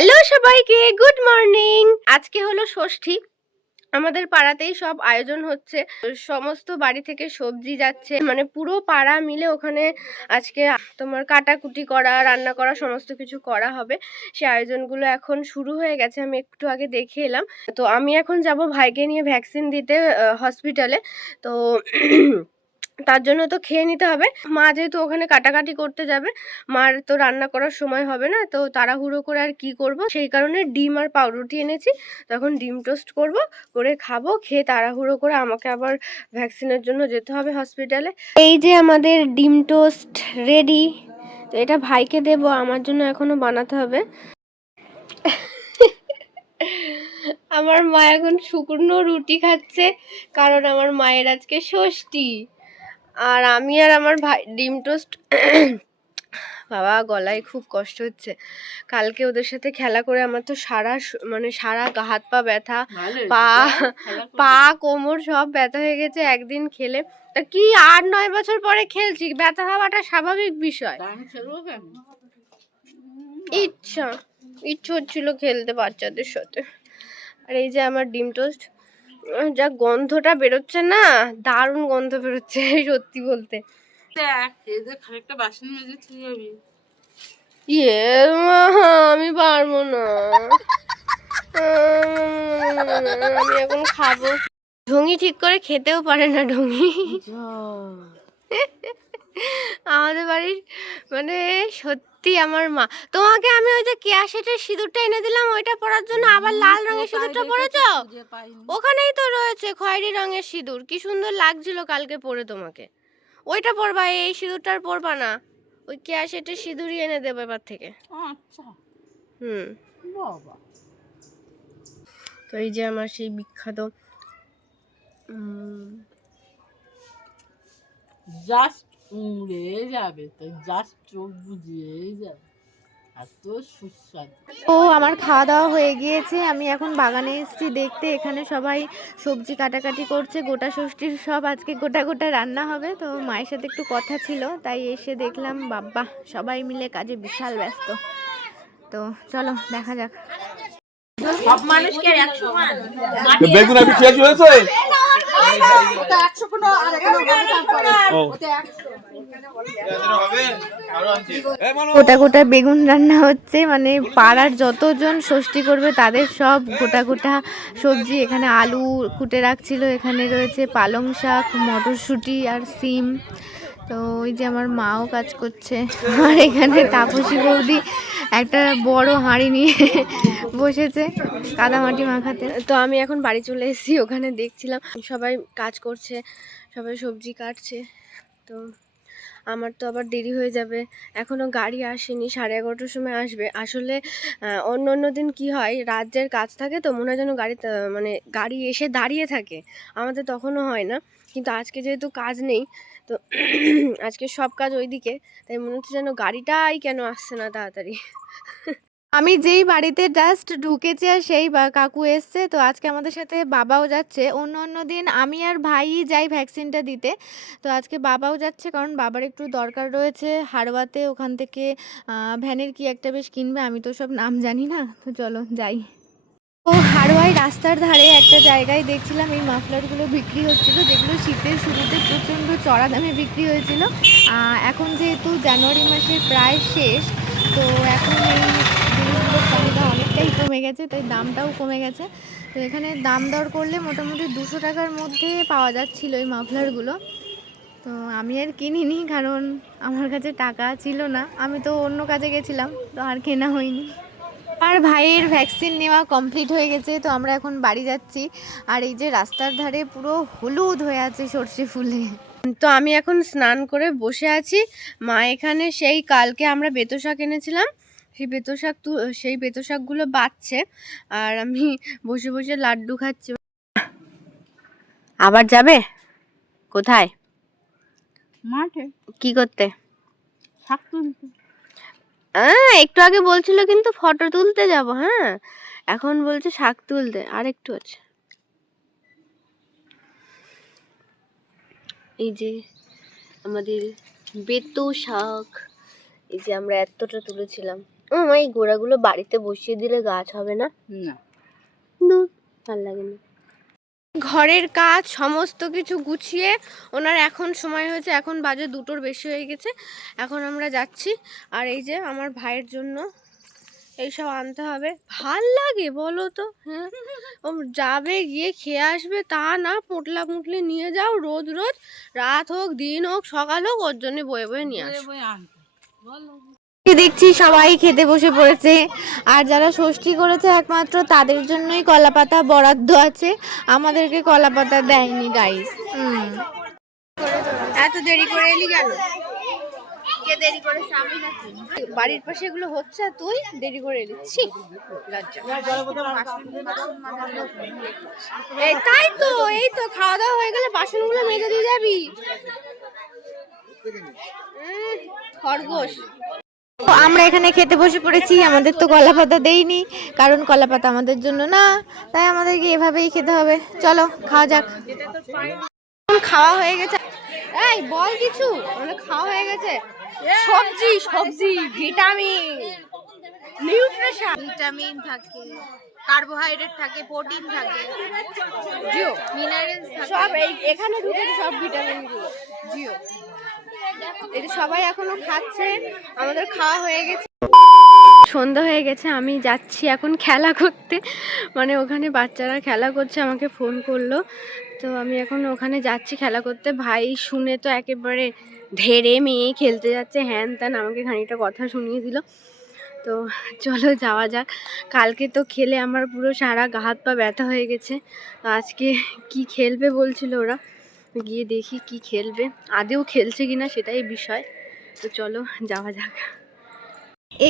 Hello সবাইকে, good morning. আজকে হলো ষষ্ঠী। আমাদের পাড়াতেই সব আয়োজন হচ্ছে, সমস্ত বাড়ি থেকে সবজি যাচ্ছে, মানে পুরো পাড়া মিলে ওখানে আজকে তোমার কাটাকুটি করা, রান্না করা, সমস্ত কিছু করা হবে। সে আয়োজনগুলো এখন শুরু হয়ে গেছে, আমি একটু আগে দেখে এলাম। তো আমি এখন যাব ভাইকে নিয়ে ভ্যাকসিন দিতে হসপিটালে। তো তার জন্য তো খেয়ে নিতে হবে। মা যেহেতু ওখানে কাটাকাটি করতে যাবে, মার তো রান্না করার সময় হবে না, তো তাড়াহুড়ো করে আর কি করব, সেই কারণে ডিম আর পাউরুটি এনেছি। তখন ডিম টোস্ট করব, করে খাবো, খেয়ে তাড়াহুড়ো করে আমাকে আবার ভ্যাকসিনের জন্য যেতে হবে হসপিটালে। এই যে আমাদের ডিম টোস্ট রেডি। তো এটা ভাইকে দেব, আমার জন্য এখনো বানাতে হবে। আমার মা এখন শুকনো রুটি খাচ্ছে, কারণ আমার মায়ের আজকে ষষ্ঠী। আর আমি আর আমার ভাই ডিম টোস্ট। বাবা, গলায় খুব কষ্ট হচ্ছে। কালকে ওদের সাথে খেলা করে আমার তো মানে সারা হাত পা ব্যথা, পা পা কোমর সব ব্যথা হয়ে গেছে একদিন খেলে। তা কি 8-9 বছর পরে খেলছি, ব্যথা হওয়াটা স্বাভাবিক বিষয়। ইচ্ছা ইচ্ছে হচ্ছিল খেলতে বাচ্চাদের সাথে। আর এই যে আমার ডিম টোস্ট, যা গন্ধটা বেরোচ্ছে না, দারুণ গন্ধ বেরোচ্ছে সত্যি বলতে। ইয়ে মা, আমি পারবো না, আমি এখন খাবো। ঢঙ্গি ঠিক করে খেতেও পারে না, ঢঙ্গি। আমাদের বাড়ির মানে সত্যি আমার মা। তোমাকে আমি ওই যে কেয়া সেটের সিঁদুরটা এনে দিলাম, ওইটা পরার জন্য আবার লাল রঙের সিঁদুরটা পরেছো? ওখানেই তো রয়েছে খয়েরি রঙের সিঁদুর, কি সুন্দর লাগছিল কালকে পরে তোমাকে। ওইটা পরবা, এই সিঁদুরটার পরবা না। ওই কেয়া সেটের সিঁদুরই এনে দেবো এবার থেকে। আচ্ছা। বাবা। তো এই যে আমার সেই বিখ্যাত জাস্ট উড়ে যাবে, তো জাস্ট চোখ বুঝিয়ে যাবে, এত সুস্বাদু। ও আমার খাওয়া দাওয়া হয়ে গিয়েছে, আমি এখন বাগানে এসেছি দেখতে। এখানে সবাই সবজি কাটাকাটি করছে, গোটা ষষ্ঠীর সব আজকে গোটা গোটা রান্না হবে। তো মায়ের সাথে একটু কথা ছিল, তাই এসে দেখলাম বাবা সবাই মিলে কাজে বিশাল ব্যস্ত। তো চলো দেখা যাক। সব মানুষকে 100 মান বেগুন আপনি শেষ হয়েছে। গোটা গোটা বেগুন রান্না হচ্ছে, মানে পাড়ার যতজন ষষ্ঠী করবে তাদের সব গোটা গোটা সবজি। এখানে আলু কুটে রাখছিল, এখানে রয়েছে পালং শাক, মটরশুঁটি আর সিম। তো ওই যে আমার মাও কাজ করছে, আর এখানে তাপসী বৌদি একটা বড় হাঁড়ি নিয়ে বসেছে কাদামাটি মাখাতে। তো আমি এখন বাড়ি চলে এসেছি, ওখানে দেখছিলাম সবাই কাজ করছে, সবাই সবজি কাটছে। তো আমার তো আবার দেরি হয়ে যাবে, এখনও গাড়ি আসেনি, 11:30টার সময় আসবে। আসলে অন্য অন্য দিন কি হয়, রাজ্যের কাজ থাকে, তো মনে হয় যেন মানে গাড়ি এসে দাঁড়িয়ে থাকে, আমাদের তখনও হয় না। কিন্তু আজকে যেহেতু কাজ নেই, তো আজকে সব কাজ ওইদিকে, তাই মনে হচ্ছে যেন গাড়িটাই কেন আসছে না তাড়াতাড়ি। আমি যেই বাড়িতে জাস্ট ঢুকেছি আর সেই কাকু এসছে। তো আজকে আমাদের সাথে বাবাও যাচ্ছে। অন্য অন্য দিন আমি আর ভাইই যাই ভ্যাকসিনটা দিতে, তো আজকে বাবাও যাচ্ছে, কারণ বাবার একটু দরকার রয়েছে হাড়োয়াতে। ওখান থেকে ভ্যানের কি একটা বেশ কিনবে, আমি তো সব নাম জানি না। তো চলো যাই। তো হাড়োয়ায় রাস্তার ধারে একটা জায়গায় দেখছিলাম এই মাফলারগুলো বিক্রি হচ্ছিল, যেগুলো শীতের শুরুতে প্রচণ্ড চড়া দামে বিক্রি হয়েছিল। এখন যেহেতু জানুয়ারি মাসের প্রায় শেষ, তো এখন এই জিনিসগুলোর চাহিদা অনেকটাই কমে গেছে, তাই দামটাও কমে গেছে। তো এখানে দাম দর করলে মোটামুটি 200 টাকার মধ্যে পাওয়া যাচ্ছিল এই মাফলারগুলো। তো আমি আর কিনিনি, কারণ আমার কাছে টাকা ছিল না, আমি তো অন্য কাজে গেছিলাম, তো আর কেনা হয়নি। আর ভাইয়ের ভ্যাকসিন নেওয়া কমপ্লিট হয়ে গেছে, তো আমরা এখন বাড়ি যাচ্ছি। আর এই যে রাস্তার ধারে পুরো হলুদ হয়ে আছে সর্ষে ফুলে। তো আমি এখন স্নান করে বসে আছি। মা এখানে সেই কালকে আমরা বেতো শাক এনেছিলাম, সেই বেতো শাকগুলো বাচ্ছে, আর আমি বসে বসে লাড্ডু খাচ্ছি। আবার যাবে কোথায়? মাঠে। কি করতে? শাক তুলতে। একটু আগে বলছিল কিন্তু ফটো তুলতে যাব, হ্যাঁ এখন বলছে শাক তুলতে, আর একটু আছে। এই যে আমাদের বেতো শাক, এই যে আমরা এতটা তুলেছিলাম, আমার এই গোড়াগুলো বাড়িতে বসিয়ে দিলে গাছ হবে না? না দূর, ভালো লাগে না। ঘরের কাজ সমস্ত কিছু গুছিয়ে ওনার এখন সময় হয়েছে, এখন বাজে 2টোর বেশি হয়ে গেছে। এখন আমরা যাচ্ছি। আর এই যে আমার ভাইয়ের জন্য এইসব আনতে হবে। ভাল লাগে বলো তো? হ্যাঁ, ও যাবে গিয়ে খেয়ে আসবে তা না, পোটলা পুটলি নিয়ে যাও রোজ রোজ, রাত হোক দিন হোক সকাল হোক, ওর জন্য বয়ে বয়ে নিয়ে আসবে। বই আনতে বলো। দেখছি সবাই খেতে বসে পড়েছে, আর যারা ষষ্ঠী করেছে একমাত্র তাদের জন্যই কলাপাতা বরাদ্দ আছে, আমাদেরকে কলাপাতা দেয়নি গাইস। এত দেরি করে এলি কেন? কে দেরি করেছে, আমি নাকি? বাড়ির পাশে এগুলো হচ্ছে আর তুই দেরি করে এলি, ছি লজ্জা। এই তাই তো, এই তো খাওয়া দাওয়া হয়ে গেলে বাসনগুলো মেজে দিয়ে যাবি। খরগোশ। তো আমরা এখানে খেতে বসে পড়েছি, আমাদের তো কলাপাতা দেয়নি কারণ কলাপাতা আমাদের জন্য না, তাই আমাদেরকে এভাবেই খেতে হবে। চলো খাওয়া যাক। খাওয়া হয়ে গেছে। এই বল কিছু, আমাদের খাওয়া হয়ে গেছে। সবজি সবজি ভিটামিন নিউট্রিশন, ভিটামিন থাকে, কার্বোহাইড্রেট থাকে, প্রোটিন থাকে, জিও মিনারেলস সব এখানে ঢুকেছে, সব ভিটামিন গুলো জিও। এই যে সবাই এখনো খাচ্ছে, আমাদের খাওয়া হয়ে গেছে। সন্ধ্যা হয়ে গেছে, আমি যাচ্ছি এখন খেলা করতে, মানে ওখানে বাচ্চারা খেলা করছে, আমাকে ফোন করলো, তো আমি এখন ওখানে যাচ্ছি খেলা করতে। ভাই শুনে তো একেবারে ধেড়ে মেয়ে খেলতে যাচ্ছে হ্যান ত্যান, আমাকে খানিকটা কথা শুনিয়ে দিল। তো চলো যাওয়া যাক। কালকে তো খেলে আমার পুরো সারা গা হাত পা ব্যথা হয়ে গেছে। আজকে কি খেলবে বলছিল ওরা, গিয়ে দেখি কি খেলবে, আদেও খেলছে কিনা সেটাই বিষয়। তো চলো যাওয়া যাক।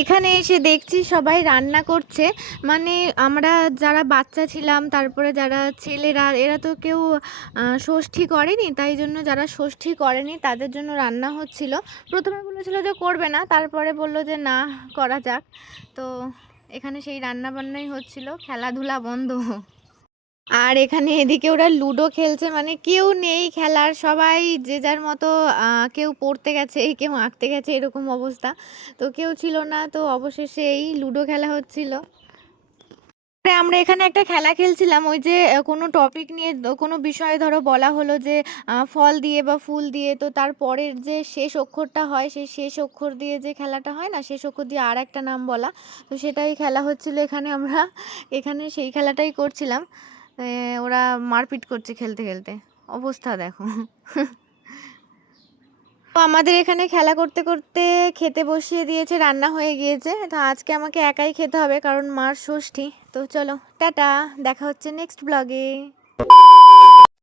এখানে এসে দেখছি সবাই রান্না করছে, মানে আমরা যারা বাচ্চা ছিলাম, তারপরে যারা ছেলেরা, এরা তো কেউ ষষ্ঠী করেনি, তাই জন্য যারা ষষ্ঠী করেনি তাদের জন্য রান্না হচ্ছিল। প্রথমে বলেছিল যে করবে না, তারপরে বললো যে না করা যাক। তো এখানে সেই রান্না বান্নাই হচ্ছিল, খেলাধুলা বন্ধ। আর এখানে এদিকে ওরা লুডো খেলছে, মানে কেউ নেই খেলার, সবাই যে যার মতো কেউ পড়তে গেছে, কেউ আঁকতে গেছে, এরকম অবস্থা। তো কেউ ছিল না, তো অবশেষে এই লুডো খেলা হচ্ছিল। আমরা এখানে একটা খেলা খেলছিলাম, ওই যে কোনো টপিক নিয়ে কোনো বিষয়ে ধরো বলা হলো যে ফল দিয়ে বা ফুল দিয়ে, তো তার পরের যে শেষ অক্ষরটা হয়, সেই শেষ অক্ষর দিয়ে যে খেলাটা হয় না, শেষ অক্ষর দিয়ে আর একটা নাম বলা, তো সেটাই খেলা হচ্ছিল এখানে। আমরা এখানে সেই খেলাটাই করছিলাম। ওরা মারপিট করছে খেলতে খেলতে, অবস্থা দেখো। তো আমাদের এখানে খেলা করতে করতে খেতে বসিয়ে দিয়েছে, রান্না হয়ে গিয়েছে। তো আজকে আমাকে একাই খেতে হবে কারণ মার ষষ্ঠী। তো চলো টাটা, দেখা হচ্ছে নেক্সট ব্লগে।